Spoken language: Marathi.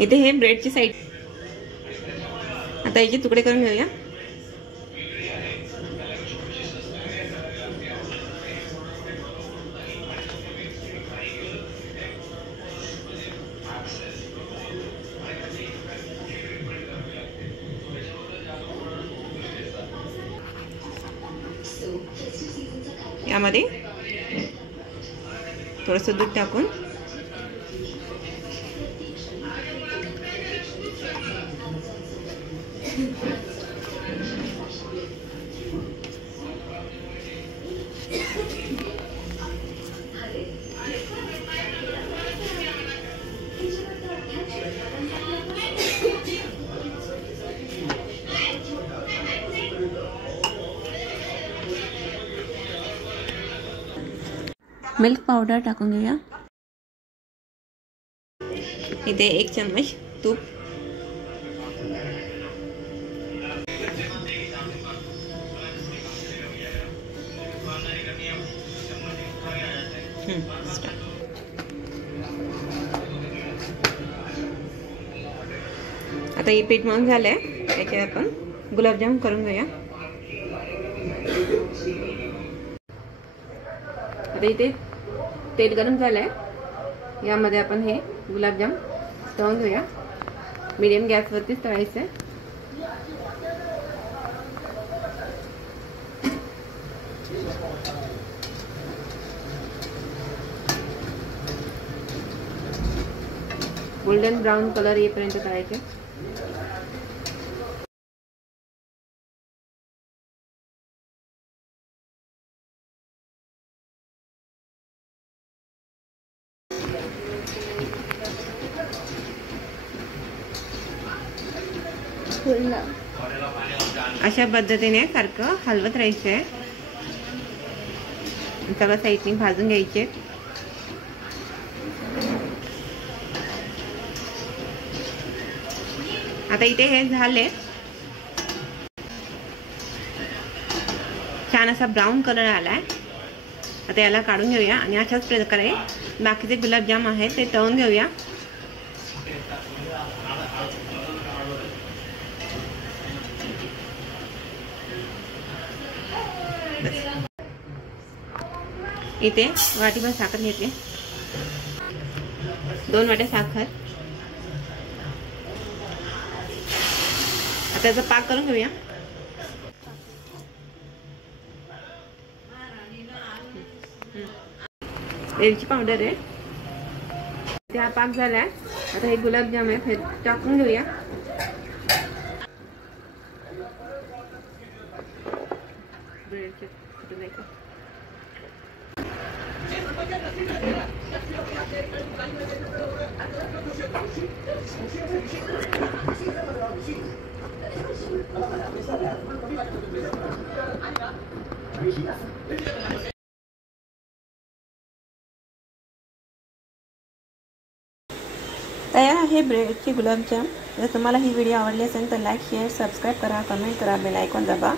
इथे हे ब्रेडची साईड. आता याचे तुकडे करून घेऊया. यामध्ये थोडंसं दूध टाकून मिल्क पावडर टाकून घेऊया. इथे 1 चम्मच तूप, आता हे पीठ मळून झालंय. त्याचे आपण गुलाबजाम करून घेऊया. आता इथे तेल गरम झालंय. यामध्ये आपण हे गुलाबजाम तळून घेऊया. मीडियम गॅसवरतीच तळायचं आहे. गोल्डन ब्राऊन कलर येईपर्यंत तळायचे. अशा पद्धतीने सारखं हलवत राहायचंय. सगळं साईडने भाजून घ्यायचे. आता इथे हे झाले. छान असा ब्राऊन कलर आलाय. आता याला काढून घेऊया आणि अशाच प्रकारे बाकीचे गुलाबजाम आहेत ते तळून घेऊया. इथे वाटीभर साखर घेतली. 2 वाट्या साखर. आता त्याचा पाक करून घेऊया. वेलची पावडर आहे. त्या पाक झालाय. आता हे गुलाबजाम आहे हे टाकून घेऊया. तयार आहे ब्रेडचे गुलाबजाम. जर तुम्हाला ही व्हिडिओ आवडली असेल तर लाईक, शेअर, सबस्क्राईब करा, कमेंट करा, बेल आयकॉन दाबा.